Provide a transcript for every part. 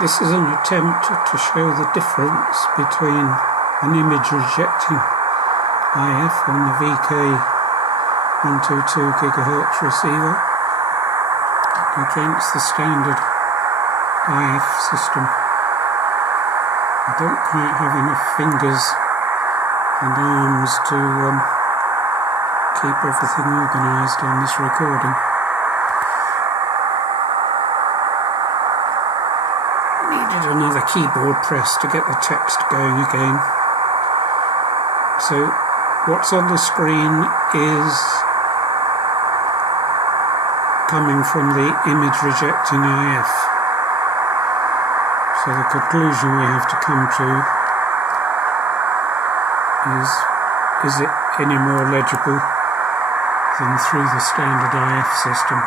This is an attempt to show the difference between an image rejecting IF on the VK122 GHz receiver against the standard IF system. I don't quite have enough fingers and arms to keep everything organised on this recording. Needed another keyboard press to get the text going again. So what's on the screen is coming from the image rejecting IF. So the conclusion we have to come to is it any more legible than through the standard IF system?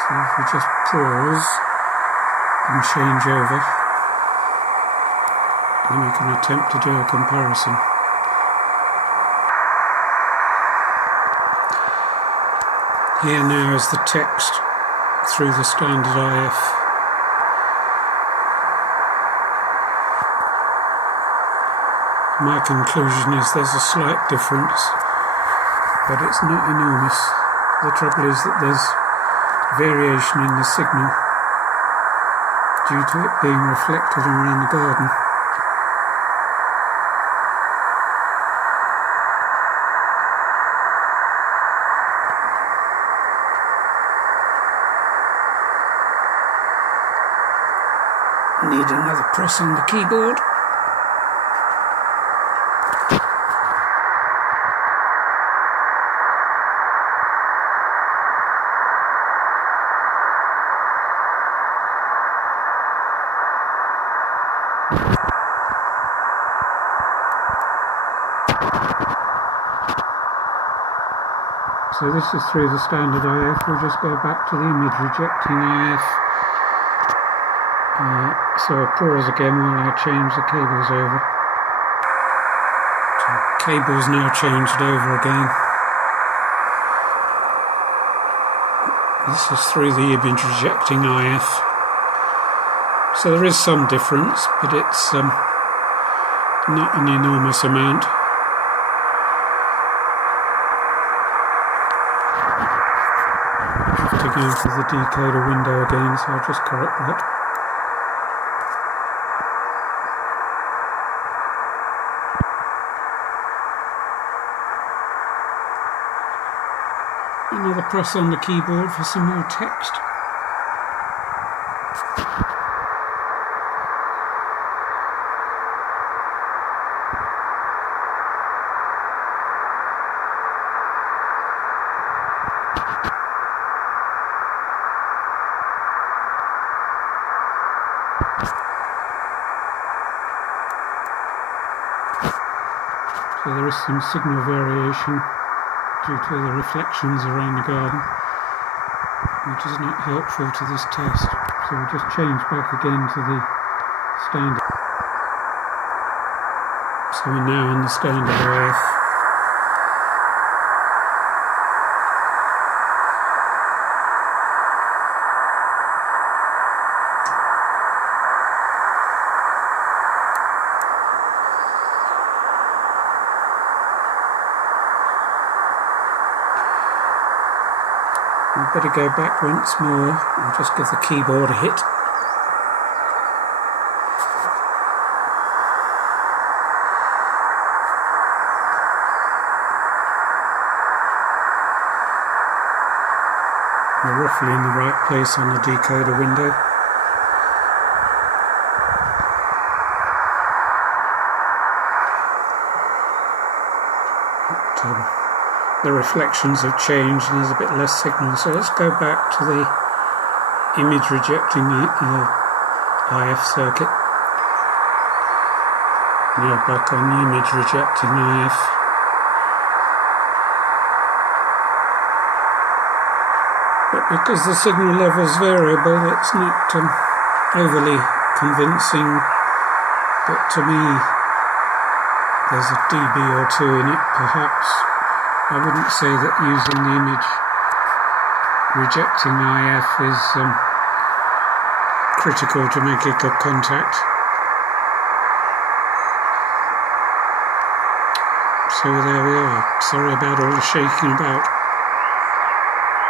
So if we just pause and change over, then we can attempt to do a comparison. Here now is the text through the standard IF. My conclusion is there's a slight difference, but it's not enormous. The trouble is that there's variation in the signal due to it being reflected around the garden. Need another press on the keyboard. So this is through the standard IF. We'll just go back to the image rejecting IF. So I'll pause again while I change the cables over. So cables now changed over again. This is through the image rejecting IF. So there is some difference, but it's not an enormous amount. I have to go for the decoder window again, so I'll just correct that. Another press on the keyboard for some more text. So there is some signal variation due to the reflections around the garden, which is not helpful to this test. So we'll just change back again to the standard. So we're now on the standard IF. I'd better go back once more and just give the keyboard a hit. We're roughly in the right place on the decoder window. The reflections have changed and there's a bit less signal, so let's go back to the image rejecting IF circuit. Now back on the image rejecting IF. But because the signal level is variable, it's not overly convincing, but to me there's a dB or two in it perhaps. I wouldn't say that using the image rejecting IF is critical to make a good contact. So there we are. Sorry about all the shaking about.